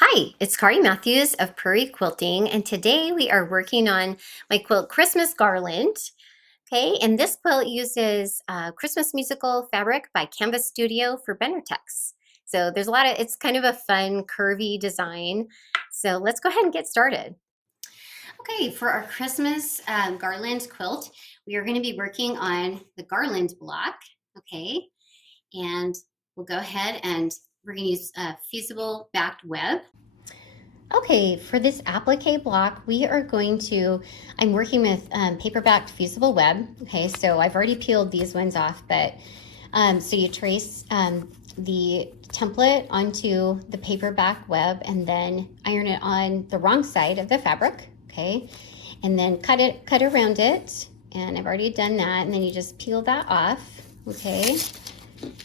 Hi, it's Kari Matthews of Prairie Quilting, and today we are working on my quilt Christmas Garland. Okay, and this quilt uses Christmas musical fabric by Canvas Studio for Benertex. So there's a lot of, it's kind of a fun, curvy design. So let's go ahead and get started. Okay, for our Christmas garland quilt, we are going to be working on the garland block. Okay, and we'll go ahead and we're going to use fusible backed web. Okay, for this applique block, we are going to, I'm working with paper-backed fusible web. Okay, so I've already peeled these ones off, but so you trace the template onto the paper-back web and then iron it on the wrong side of the fabric, okay? And then cut around it, and I've already done that, and then you just peel that off, okay?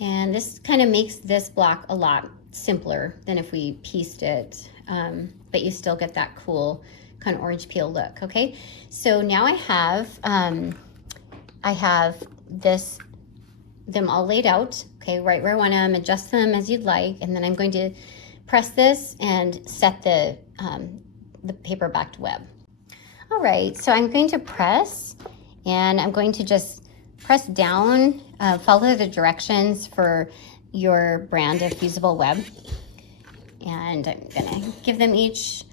And this kind of makes this block a lot simpler than if we pieced it, but you still get that cool kind of orange peel look. Okay, so now I have them all laid out, okay, right where I want them. Adjust them as you'd like, and then I'm going to press this and set the paper backed web. All right, so I'm going to press, and I'm going to just press down, follow the directions for your brand of fusible web. And I'm gonna give them each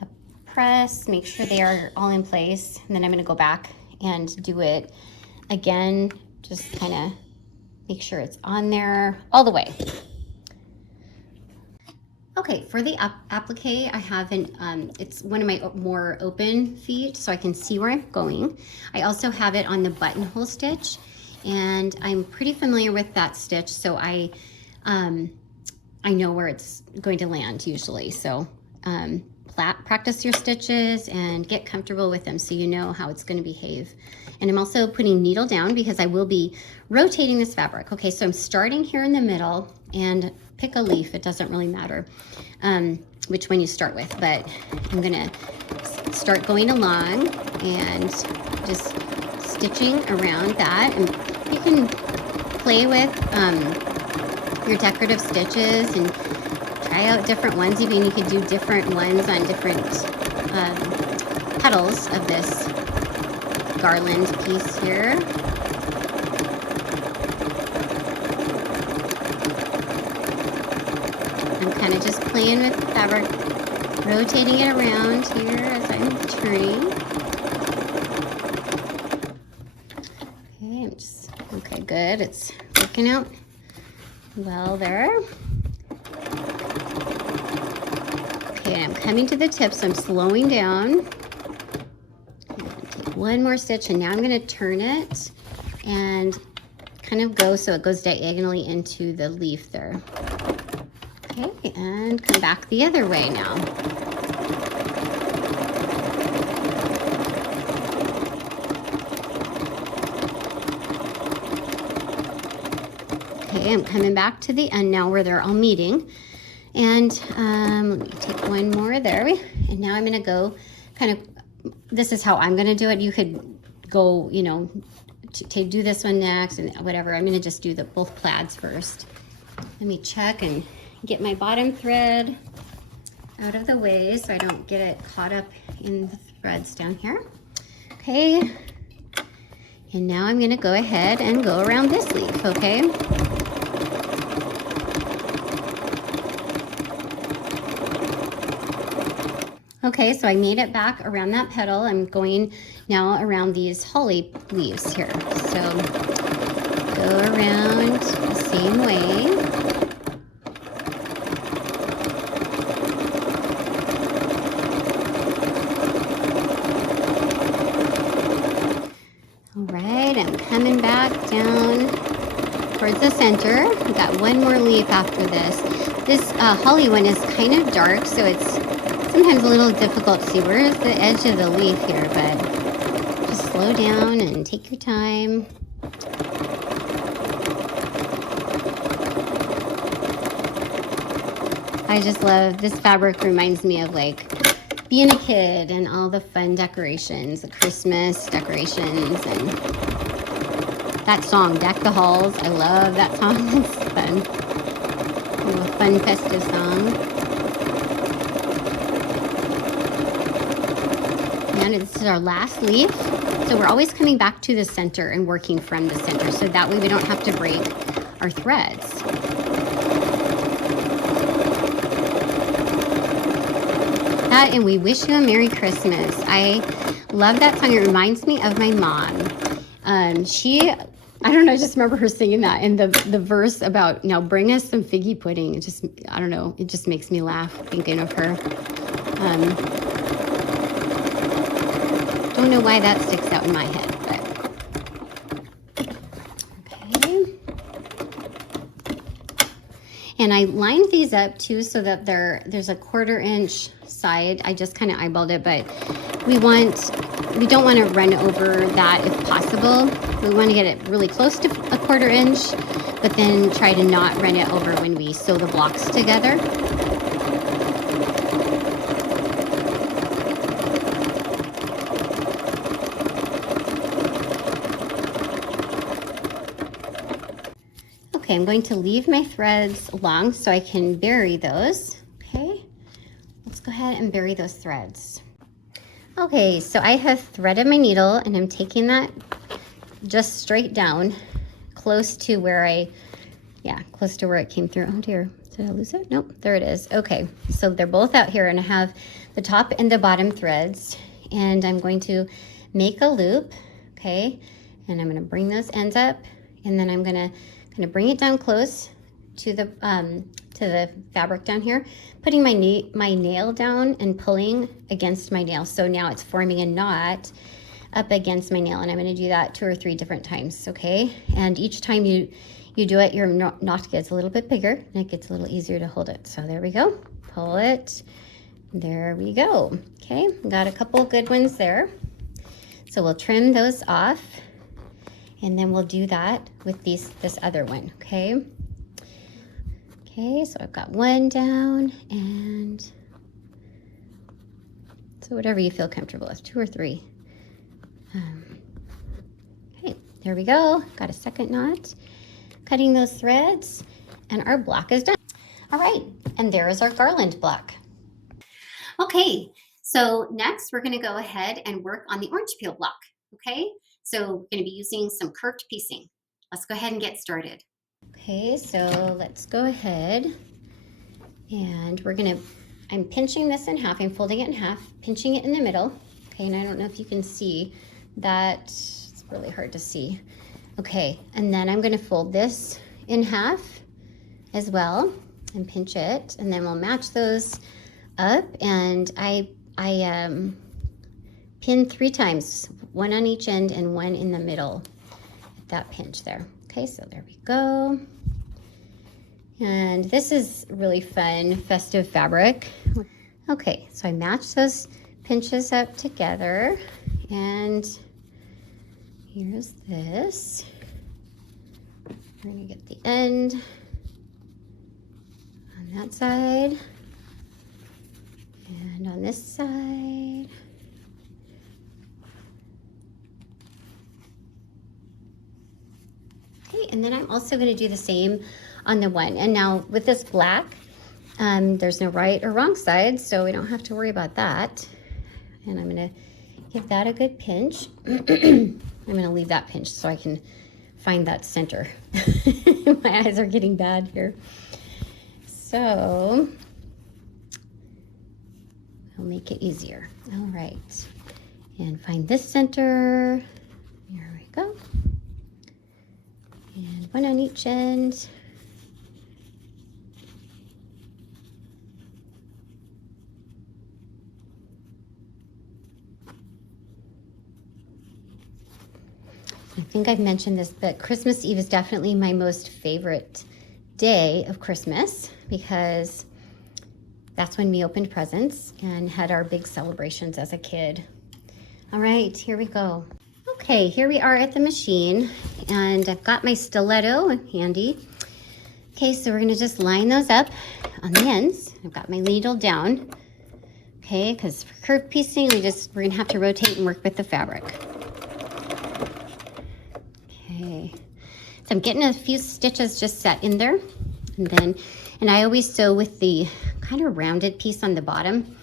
a press, make sure they are all in place. And then I'm gonna go back and do it again, just kind of make sure it's on there all the way. Okay, for the applique, I have it's one of my more open feet, so I can see where I'm going. I also have it on the buttonhole stitch, and I'm pretty familiar with that stitch, so I know where it's going to land usually. So practice your stitches and get comfortable with them so you know how it's going to behave. And I'm also putting needle down because I will be rotating this fabric. Okay, so I'm starting here in the middle, and pick a leaf, it doesn't really matter which one you start with, but I'm gonna start going along and just stitching around that. And you can play with your decorative stitches and try out different ones. Even you could do different ones on different petals of this garland piece here. I'm kind of just playing with the fabric, rotating it around here as I'm turning. Okay, good. It's working out well there. Okay, I'm coming to the tip, so I'm slowing down. Take one more stitch, and now I'm going to turn it and kind of go so it goes diagonally into the leaf there. Okay, and come back the other way now. Okay, I'm coming back to the end now where they're all meeting. And let me take one more there. And now I'm gonna go kind of, this is how I'm gonna do it. You could go, you know, do this one next and whatever. I'm gonna just do both plaids first. Let me check and get my bottom thread out of the way so I don't get it caught up in the threads down here. Okay, and now I'm gonna go ahead and go around this leaf, okay? Okay, so I made it back around that petal. I'm going now around these holly leaves here. So go around the same way. I'm coming back down towards the center. We've got one more leaf after this. This holly one is kind of dark, so it's sometimes a little difficult to see where's the edge of the leaf here, but just slow down and take your time. I just love this fabric. Reminds me of like being a kid and all the fun decorations, the Christmas decorations, and that song, Deck the Halls. I love that song. It's fun. A fun festive song. And this is our last leaf. So we're always coming back to the center and working from the center, so that way we don't have to break our threads. That, and we wish you a Merry Christmas. I love that song. It reminds me of my mom. I don't know, I just remember her singing that, and the verse about, now bring us some figgy pudding. It just, I don't know, it just makes me laugh thinking of her. Don't know why that sticks out in my head, but okay. And I lined these up too so that there's a 1/4 inch side. I just kind of eyeballed it, but we don't want to run over that if possible. We want to get it really close to a 1/4 inch, but then try to not run it over when we sew the blocks together. Okay, I'm going to leave my threads long so I can bury those. Okay, let's go ahead and bury those threads. Okay, so I have threaded my needle and I'm taking that just straight down, close to where close to where it came through. Oh dear, did I lose it? Nope, there it is. Okay, so they're both out here and I have the top and the bottom threads, and I'm going to make a loop, okay? And I'm gonna bring those ends up, and then I'm gonna kind of bring it down close to the fabric down here, putting my nail down and pulling against my nail. So now it's forming a knot up against my nail, and I'm going to do that 2 or 3 different times, okay? And each time you do it, your knot gets a little bit bigger and it gets a little easier to hold it. So there we go. Pull it. There we go. Okay, got a couple good ones there. So we'll trim those off, and then we'll do that with this other one, okay? Okay, so I've got one down, and so whatever you feel comfortable with, 2 or 3. Okay, there we go. Got a second knot. Cutting those threads, and our block is done. All right, and there is our garland block. Okay, so next we're gonna go ahead and work on the orange peel block, okay? So we're gonna be using some curved piecing. Let's go ahead and get started. Okay, so let's go ahead, and I'm pinching this in half. I'm folding it in half, pinching it in the middle. Okay, and I don't know if you can see that. It's really hard to see. Okay, and then I'm gonna fold this in half as well and pinch it, and then we'll match those up, and I pin 3 times, 1 on each end and 1 in the middle, that pinch there. Okay, so there we go. And this is really fun, festive fabric. Okay, so I match those pinches up together, and here's this. We're gonna get the end on that side and on this side. Okay, and then I'm also going to do the same on the one. And now with this black, there's no right or wrong side, so we don't have to worry about that. And I'm going to give that a good pinch. I'm going to leave that pinch so I can find that center. My eyes are getting bad here. So I'll make it easier. All right, and find this center. Here we go. And 1 on each end. I think I've mentioned this, but Christmas Eve is definitely my most favorite day of Christmas, because that's when we opened presents and had our big celebrations as a kid. All right, here we go. Okay, here we are at the machine, and I've got my stiletto handy. Okay, so we're gonna just line those up on the ends. I've got my needle down, okay, because for curved piecing, we're gonna have to rotate and work with the fabric. Okay, so I'm getting a few stitches just set in there, and I always sew with the kind of rounded piece on the bottom,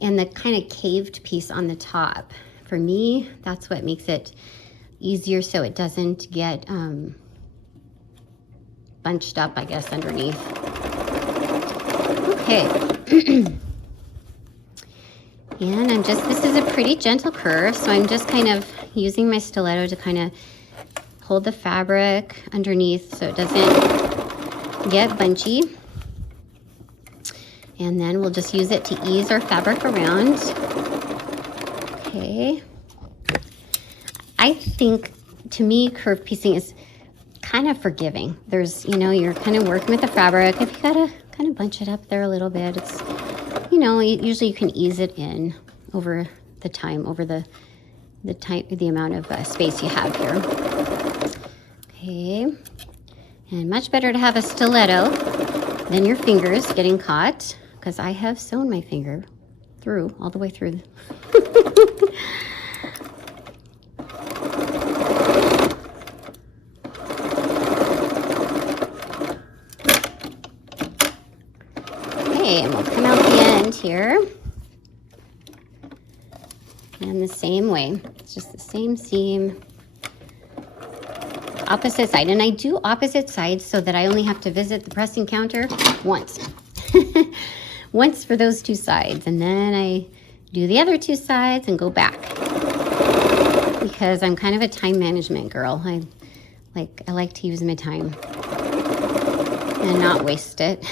and the kind of caved piece on the top. For me, that's what makes it easier so it doesn't get bunched up, I guess, underneath. Okay. And this is a pretty gentle curve, so I'm just kind of using my stiletto to kind of hold the fabric underneath so it doesn't get bunchy. And then we'll just use it to ease our fabric around. Okay. I think, to me, curve piecing is kind of forgiving. There's, you're kind of working with the fabric. If you gotta kind of bunch it up there a little bit, it's, usually you can ease it in over the time, over the amount of space you have here. Okay. And much better to have a stiletto than your fingers getting caught, because I have sewn my finger through, all the way through. Okay, and we'll come out the end here. And the same way, it's just the same seam. Opposite side, and I do opposite sides so that I only have to visit the pressing counter once. Once for those two sides, and then I do the other two sides and go back, because I'm kind of a time management girl. I like to use my time and not waste it.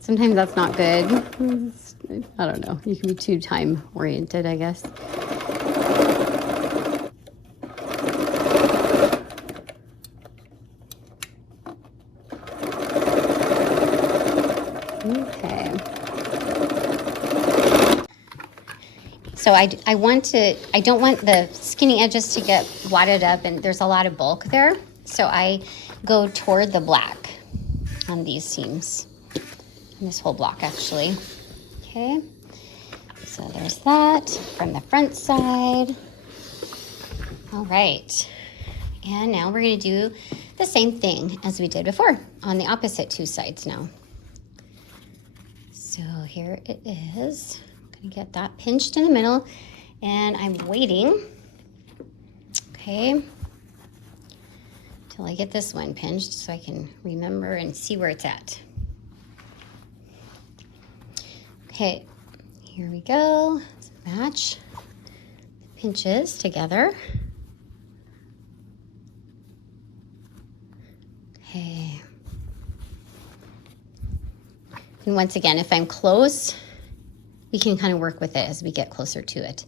Sometimes that's not good. I don't know. You can be too time oriented, I guess. Okay. So I don't want the skinny edges to get wadded up, and there's a lot of bulk there. So I go toward the black on these seams, on this whole block actually. Okay, so there's that from the front side. All right, and now we're going to do the same thing as we did before on the opposite two sides now. So here it is. I'm going to get that pinched in the middle, and I'm waiting, okay, till I get this one pinched so I can remember and see where it's at. Okay, here we go. Let's match the pinches together. Okay. And once again, if I'm close, we can kind of work with it as we get closer to it.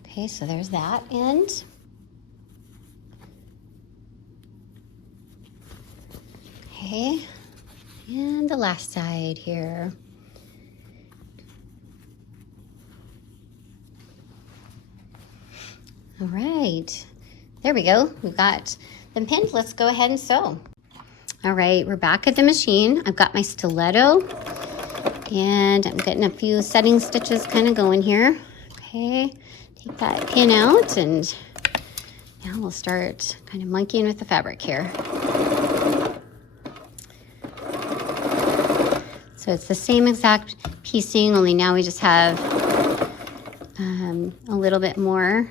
Okay, so there's that end. Okay, and the last side here. All right, there we go. We've got them pinned. Let's go ahead and sew. All right, we're back at the machine. I've got my stiletto, and I'm getting a few setting stitches kind of going here. Okay, take that pin out, and now we'll start kind of monkeying with the fabric here. So it's the same exact piecing, only now we just have a little bit more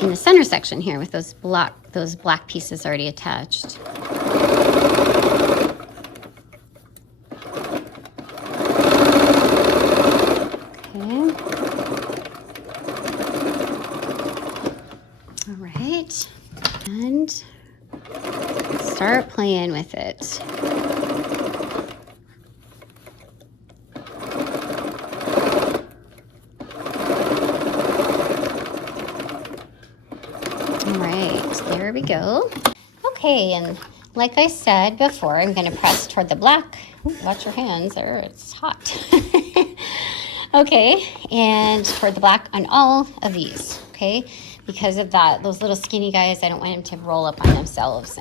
in the center section here with those black pieces already attached. Okay. All right. And start playing with it. There we go. Okay, and like I said before, I'm going to press toward the black. Ooh, watch your hands there, it's hot. Okay, and toward the black on all of these, okay? Because of that, those little skinny guys, I don't want them to roll up on themselves.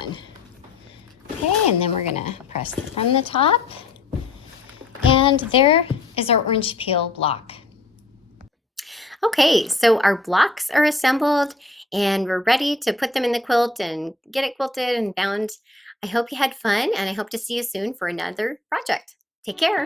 Okay, and then we're going to press from the top. And there is our orange peel block. Okay, so our blocks are assembled, and we're ready to put them in the quilt and get it quilted and bound. I hope you had fun, and I hope to see you soon for another project. Take care.